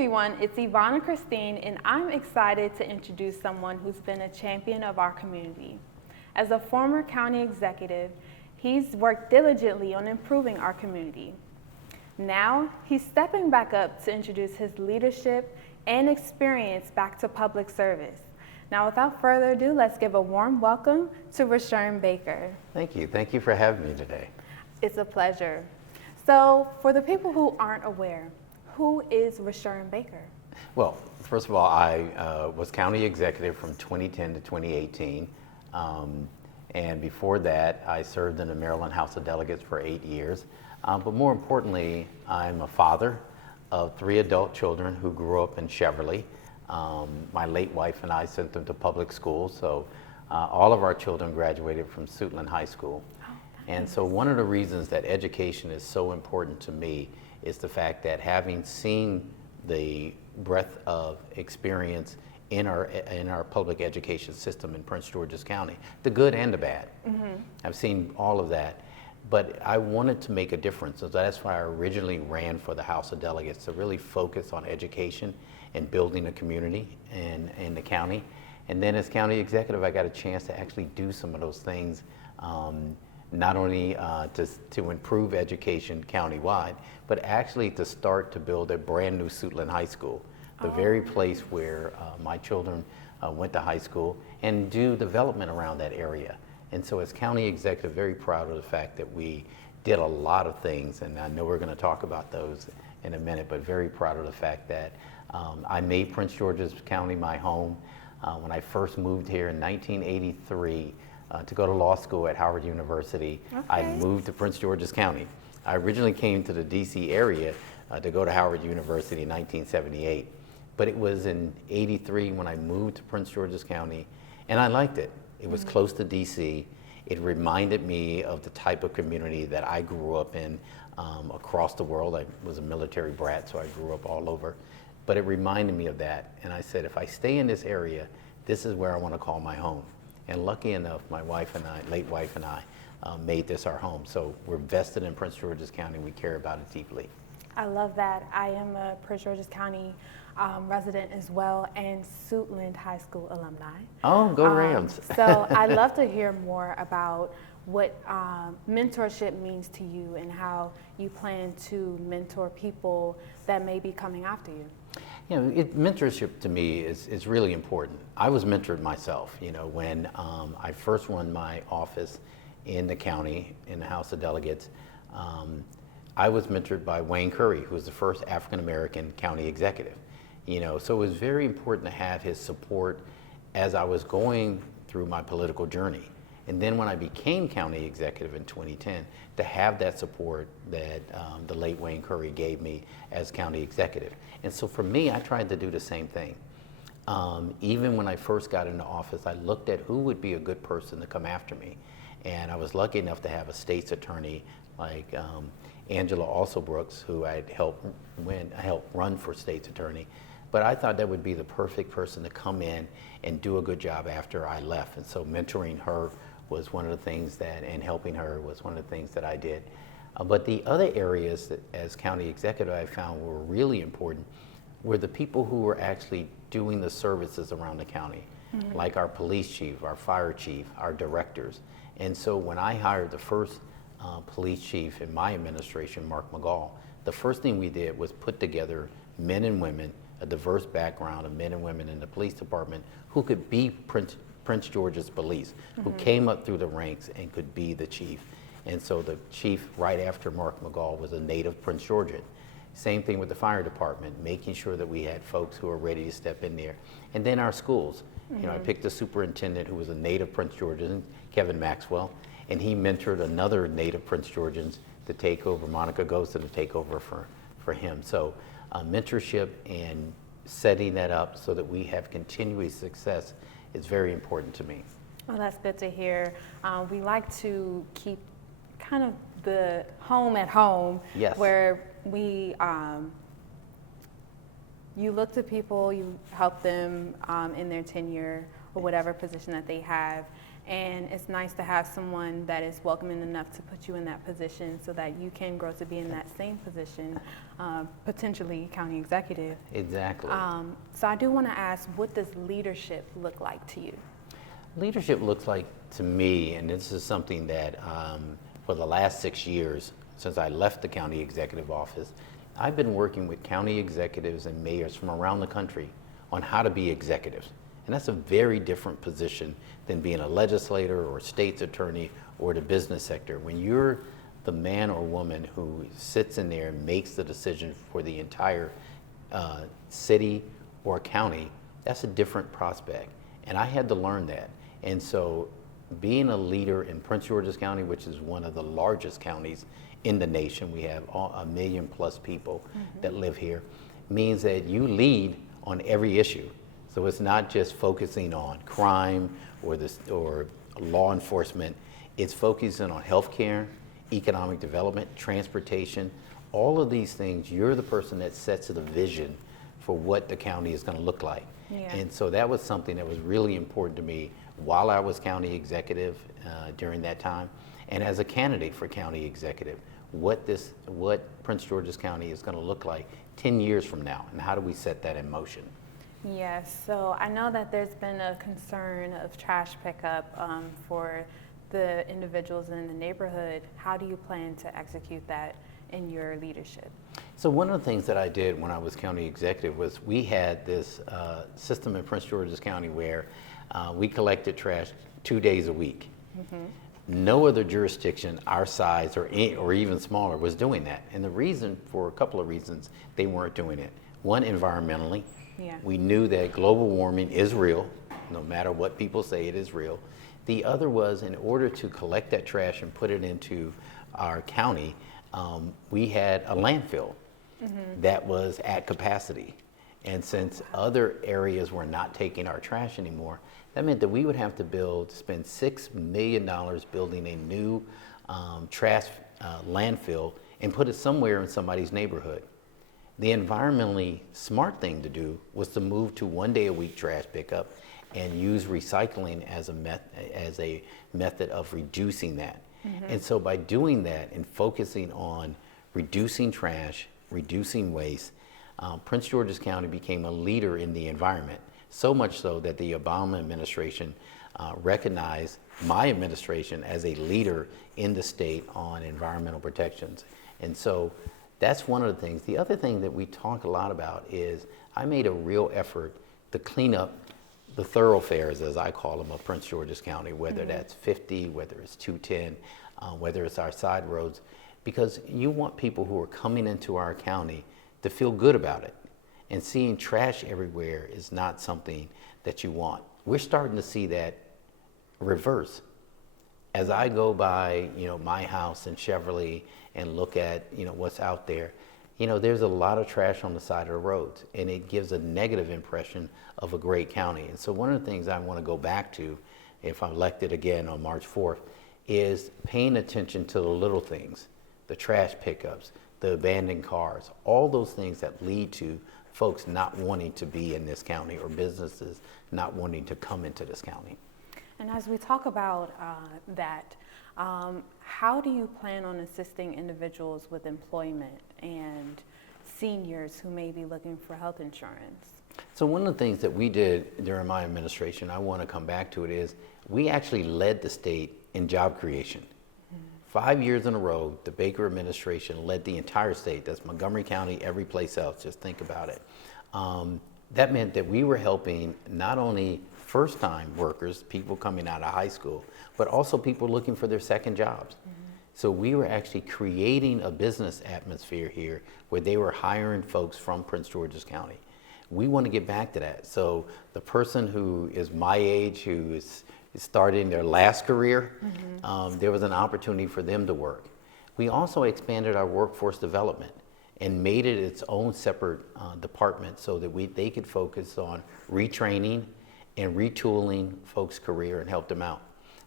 everyone, it's Ivana Christine, and I'm excited to introduce someone who's been a champion of our community. As a former county executive, he's worked diligently on improving our community. Now, he's stepping back up to introduce his leadership and experience back to public service. Now, without further ado, let's give a warm welcome to Rushern Baker. Thank you. Thank you for having me today. It's a pleasure. So, for the people who aren't aware, who is Rushern Baker? Well, first of all, I was county executive from 2010 to 2018. And before that, I served in the Maryland House of Delegates for 8 years. But more importantly, I'm a father of 3 adult children who grew up in Cheverly. My late wife and I sent them to public school, so all of our children graduated from Suitland High School. Oh, nice. And so one of the reasons that education is so important to me is the fact that having seen the breadth of experience in our public education system in Prince George's County, the good and the bad. Mm-hmm. I've seen all of that, but I wanted to make a difference. So that's why I originally ran for the House of Delegates, to really focus on education and building a community in the county. And then as county executive, I got a chance to actually do some of those things, not only to improve education countywide, but actually to start to build a brand new Suitland High School, the very place where my children went to high school, and do development around that area. And so as county executive, very proud of the fact that we did a lot of things, and I know we're going to talk about those in a minute, but very proud of the fact that I made Prince George's County my home. When I first moved here in 1983 to go to law school at Howard University, okay. I moved to Prince George's County. I originally came to the DC area to go to Howard University in 1978, but it was in '83 when I moved to Prince George's County, and I liked it. It was close to DC. It reminded me of the type of community that I grew up in across the world. I was a military brat, so I grew up all over. But it reminded me of that, and I said, if I stay in this area, this is where I want to call my home. And lucky enough, my wife and I, late wife and I, made this our home. So we're vested in Prince George's County. We care about it deeply. I love that. I am a Prince George's County resident as well, and Suitland High School alumni. Oh, go Rams. So I'd love to hear more about what mentorship means to you and how you plan to mentor people that may be coming after you. You know, mentorship to me is really important. I was mentored myself, you know, when I first won my office in the county, in the House of Delegates. I was mentored by Wayne Curry, who was the first African-American county executive. You know, so it was very important to have his support as I was going through my political journey. And then when I became county executive in 2010, to have that support that the late Wayne Curry gave me as county executive. And so for me, I tried to do the same thing. Even when I first got into office, I looked at who would be a good person to come after me. And I was lucky enough to have a state's attorney like Angela Alsobrooks, who I'd helped run for state's attorney. But I thought that would be the perfect person to come in and do a good job after I left. And so mentoring her was one of the things that, and helping her was one of the things that I did. But the other areas that, as county executive, I found were really important were the people who were actually doing the services around the county, like our police chief, our fire chief, our directors. And so when I hired the first police chief in my administration, Mark McGall, the first thing we did was put together men and women, a diverse background of men and women in the police department who could be Prince George's police, who came up through the ranks and could be the chief. And so the chief, right after Mark McGall, was a native Prince Georgian. Same thing with the fire department, making sure that we had folks who are ready to step in there. And then our schools. You know, I picked a superintendent who was a native Prince Georgian, Kevin Maxwell, and he mentored another native Prince Georgians to take over, Monica Gosa, to take over for him. So mentorship and setting that up so that we have continuous success is very important to me. Well, that's good to hear. We like to keep kind of the home at home, yes, where we, you look to people, you help them in their tenure or whatever position that they have, And it's nice to have someone that is welcoming enough to put you in that position so that you can grow to be in that same position, potentially county executive. Exactly. So I do want to ask, what does leadership look like to you? Leadership looks like to me, and this is something that for the last 6 years, since I left the county executive office, I've been working with county executives and mayors from around the country on how to be executives. And that's a very different position than being a legislator or state's attorney or the business sector. When you're the man or woman who sits in there and makes the decision for the entire city or county, that's a different prospect. And I had to learn that. And so being a leader in Prince George's County, which is one of the largest counties in the nation, we have 1 million plus people that live here, means that you lead on every issue. So it's not just focusing on crime or law enforcement. It's focusing on healthcare, economic development, transportation, all of these things. You're the person that sets the vision for what the county is going to look like. Yeah. And so that was something that was really important to me while I was county executive during that time, and as a candidate for county executive, what Prince George's County is going to look like 10 years from now, and how do we set that in motion? Yes, so I know that there's been a concern of trash pickup for the individuals in the neighborhood. How do you plan to execute that in your leadership? So one of the things that I did when I was county executive was we had this system in Prince George's County where we collected trash 2 days a week. No other jurisdiction our size or even smaller was doing that. And the reason, for a couple of reasons, they weren't doing it. One, environmentally. Yeah. We knew that global warming is real, no matter what people say, it is real. The other was, in order to collect that trash and put it into our county, we had a landfill that was at capacity. And since other areas were not taking our trash anymore, that meant that we would have to spend $6 million building a new trash landfill and put it somewhere in somebody's neighborhood. The environmentally smart thing to do was to move to 1 day a week trash pickup and use recycling as a method of reducing that. And so by doing that and focusing on reducing trash, reducing waste, Prince George's County became a leader in the environment, so much so that the Obama administration recognized my administration as a leader in the state on environmental protections. And so that's one of the things. The other thing that we talk a lot about is I made a real effort to clean up the thoroughfares, as I call them, of Prince George's County, whether that's 50, whether it's 210, whether it's our side roads, because you want people who are coming into our county to feel good about it. And seeing trash everywhere is not something that you want. We're starting to see that reverse. As I go by, my house in Cheverly and look at, what's out there, there's a lot of trash on the side of the roads, and it gives a negative impression of a great county. And so one of the things I want to go back to, if I'm elected again on March 4th, is paying attention to the little things, the trash pickups, the abandoned cars, all those things that lead to folks not wanting to be in this county or businesses not wanting to come into this county. And as we talk about that, how do you plan on assisting individuals with employment and seniors who may be looking for health insurance? So one of the things that we did during my administration, I want to come back to it, is we actually led the state in job creation. 5 years in a row, the Baker administration led the entire state. That's Montgomery County, every place else. Just think about it. That meant that we were helping not only first-time workers, people coming out of high school, but also people looking for their second jobs. So we were actually creating a business atmosphere here where they were hiring folks from Prince George's County. We want to get back to that. So the person who is my age, who is starting their last career, there was an opportunity for them to work. We also expanded our workforce development and made it its own separate department so that they could focus on retraining and retooling folks' career and help them out.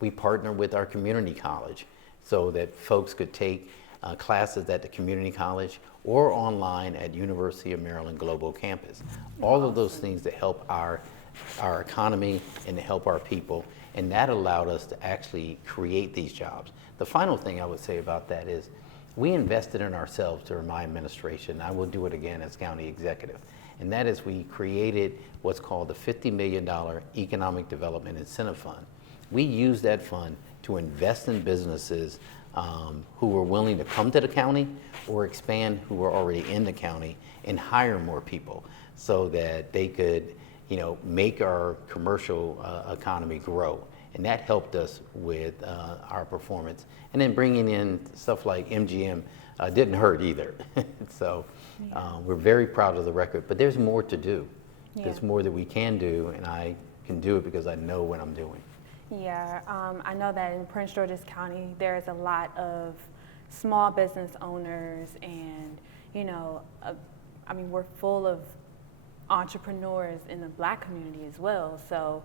We partnered with our community college so that folks could take classes at the community college or online at University of Maryland Global Campus. All of those things that help our our economy and to help our people. And that allowed us to actually create these jobs. The final thing I would say about that is we invested in ourselves during my administration. I will do it again as county executive. And that is we created what's called the $50 million Economic Development Incentive Fund. We used that fund to invest in businesses who were willing to come to the county or expand who were already in the county and hire more people so that they could, make our commercial economy grow. And that helped us with our performance. And then bringing in stuff like MGM didn't hurt either. So we're very proud of the record, but there's more to do. Yeah. There's more that we can do, and I can do it because I know what I'm doing. Yeah, I know that in Prince George's County, there's a lot of small business owners and, we're full of entrepreneurs in the Black community as well. So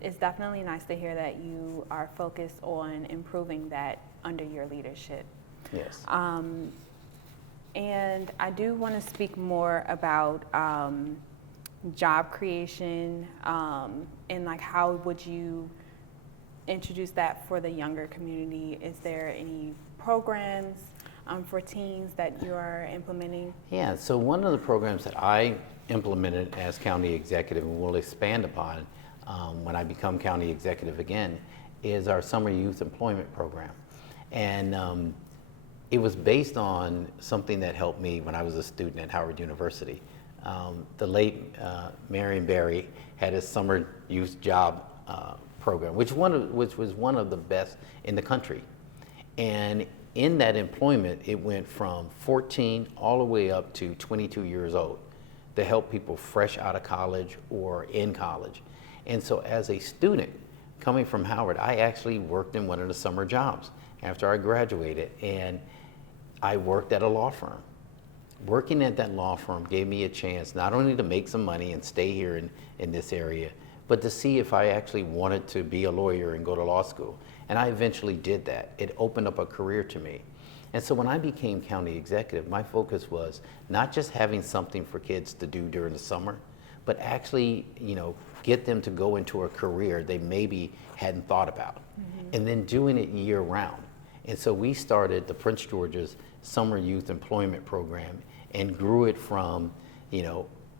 it's definitely nice to hear that you are focused on improving that under your leadership. Yes. And I do want to speak more about job creation and like how would you introduce that for the younger community? Is there any programs for teens that you are implementing? Yeah, so one of the programs that I implemented as county executive and will expand upon when I become county executive again is our summer youth employment program. And it was based on something that helped me when I was a student at Howard University. The late Marion Barry had a summer youth job program, which was one of the best in the country. And in that employment, it went from 14 all the way up to 22 years old to help people fresh out of college or in college. And so as a student coming from Howard, I actually worked in one of the summer jobs after I graduated, and I worked at a law firm. Working at that law firm gave me a chance not only to make some money and stay here in this area, but to see if I actually wanted to be a lawyer and go to law school. And I eventually did that. It opened up a career to me. And so when I became county executive, my focus was not just having something for kids to do during the summer, but actually, get them to go into a career they maybe hadn't thought about, and then doing it year round. And so we started the Prince George's Summer Youth Employment Program and grew it from,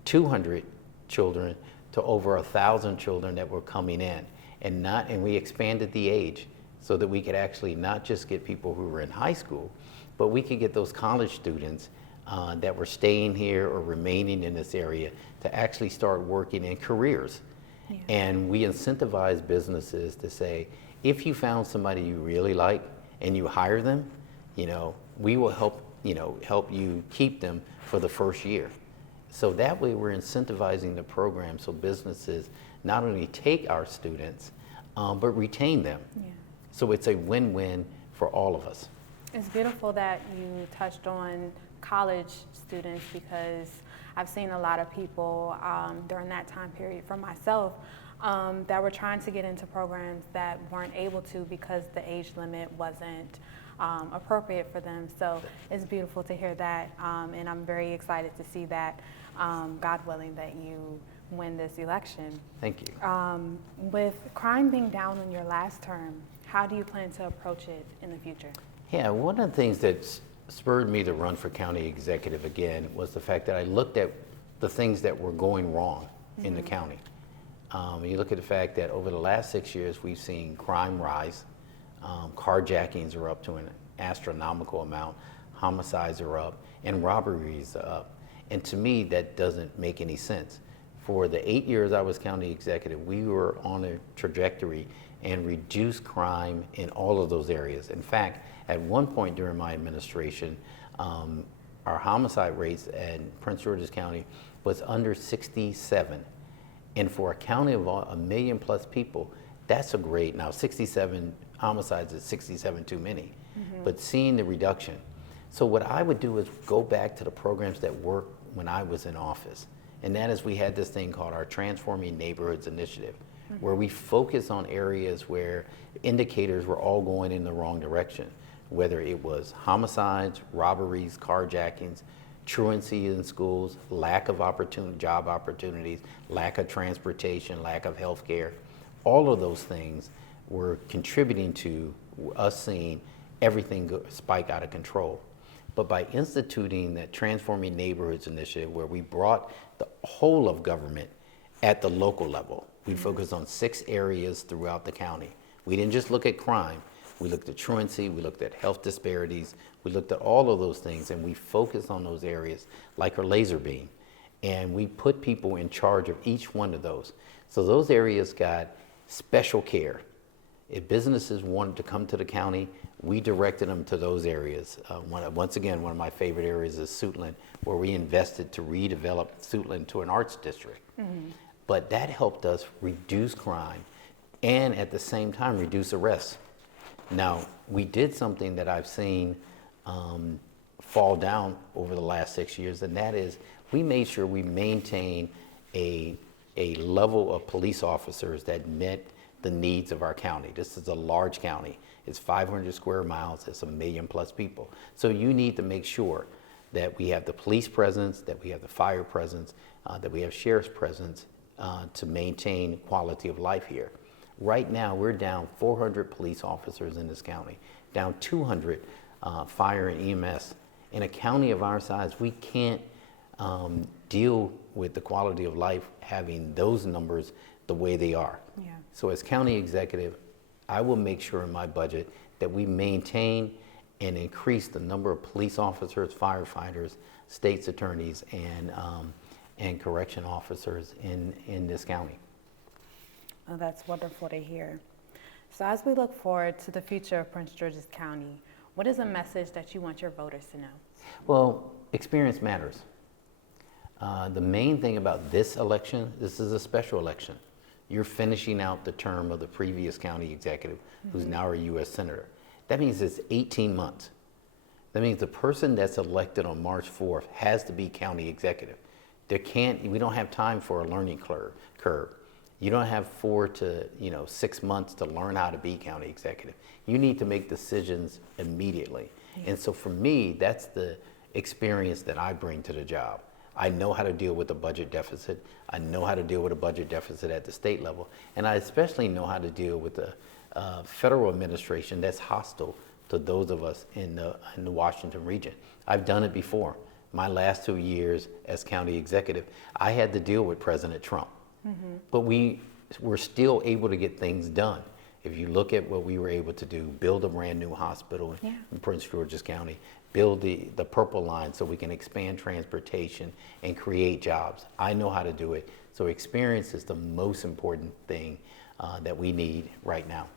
200 children to over 1,000 children that were coming in. And we expanded the age so that we could actually not just get people who were in high school, but we could get those college students that were staying here or remaining in this area to actually start working in careers. Yeah. And we incentivize businesses to say, if you found somebody you really like and you hire them, we will help you keep them for the first year. So that way we're incentivizing the program so businesses not only take our students, but retain them. Yeah. So it's a win-win for all of us. It's beautiful that you touched on college students because I've seen a lot of people during that time period for myself that were trying to get into programs that weren't able to because the age limit wasn't appropriate for them. So it's beautiful to hear that, and I'm very excited to see that, God willing, that you win this election. Thank you. With crime being down in your last term, how do you plan to approach it in the future? Yeah, one of the things that spurred me to run for county executive again was the fact that I looked at the things that were going wrong in the county. You look at the fact that over the last 6 years, we've seen crime rise. Carjackings are up to an astronomical amount. Homicides are up, and robberies are up. And to me, that doesn't make any sense. For the 8 years I was county executive, we were on a trajectory and reduced crime in all of those areas. In fact, at one point during my administration, our homicide rates in Prince George's County was under 67. And for a county of 1 million plus people, that's a great, now 67 homicides is 67 too many, but seeing the reduction. So what I would do is go back to the programs that worked when I was in office. And that is, we had this thing called our Transforming Neighborhoods Initiative, where we focus on areas where indicators were all going in the wrong direction, whether it was homicides, robberies, carjackings. truancy in schools, lack of job opportunities, lack of transportation, lack of health care. All of those things were contributing to us seeing everything spike out of control. But by instituting that Transforming Neighborhoods initiative, where we brought the whole of government at the local level, we focused on 6 areas throughout the county. We didn't just look at crime. We looked at truancy, we looked at health disparities, we looked at all of those things, and we focused on those areas like our laser beam. And we put people in charge of each one of those. So those areas got special care. If businesses wanted to come to the county, we directed them to those areas. Once again, one of my favorite areas is Suitland, where we invested to redevelop Suitland to an arts district. But that helped us reduce crime and at the same time reduce arrests. Now, we did something that I've seen fall down over the last 6 years, and that is we made sure we maintain a level of police officers that met the needs of our county. This is a large county. It's 500 square miles. It's 1 million plus people. So you need to make sure that we have the police presence, that we have the fire presence, that we have sheriff's presence to maintain quality of life here. Right now, we're down 400 police officers in this county, down 200 fire and EMS. In a county of our size, we can't deal with the quality of life having those numbers the way they are. Yeah. So as county executive, I will make sure in my budget that we maintain and increase the number of police officers, firefighters, state's attorneys, and correction officers in this county. Oh, that's wonderful to hear. So as we look forward to the future of Prince George's County, what is a message that you want your voters to know? Well, experience matters. The main thing about this election, this is a special election. You're finishing out the term of the previous county executive, who's now a U.S. Senator. That means it's 18 months. That means the person that's elected on March 4th has to be county executive. We don't have time for a learning curve. You don't have 4 to 6 months to learn how to be county executive. You need to make decisions immediately. Yeah. And so for me, that's the experience that I bring to the job. I know how to deal with a budget deficit. I know how to deal with a budget deficit at the state level. And I especially know how to deal with the federal administration that's hostile to those of us in the Washington region. I've done it before. My last 2 years as county executive, I had to deal with President Trump. But we were still able to get things done. If you look at what we were able to do, build a brand new hospital in Prince George's County, build the Purple Line so we can expand transportation and create jobs. I know how to do it. So experience is the most important thing that we need right now.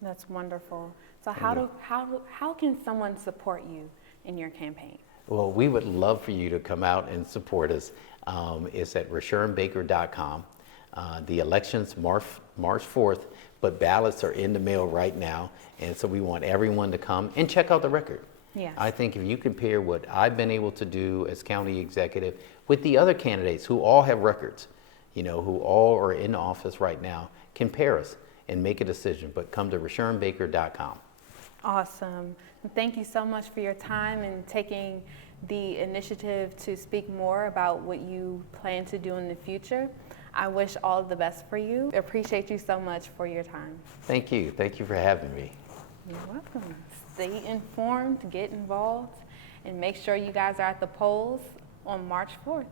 That's wonderful. So how can someone support you in your campaign? Well, we would love for you to come out and support us. It's at rushernbaker.com. The election's March 4th, but ballots are in the mail right now. And so we want everyone to come and check out the record. Yes. I think if you compare what I've been able to do as county executive with the other candidates who all have records, who all are in office right now, compare us and make a decision. But come to rushernbaker.com. Awesome. Thank you so much for your time and taking the initiative to speak more about what you plan to do in the future. I wish all the best for you. I appreciate you so much for your time. Thank you. Thank you for having me. You're welcome. Stay informed, get involved, and make sure you guys are at the polls on March 4th.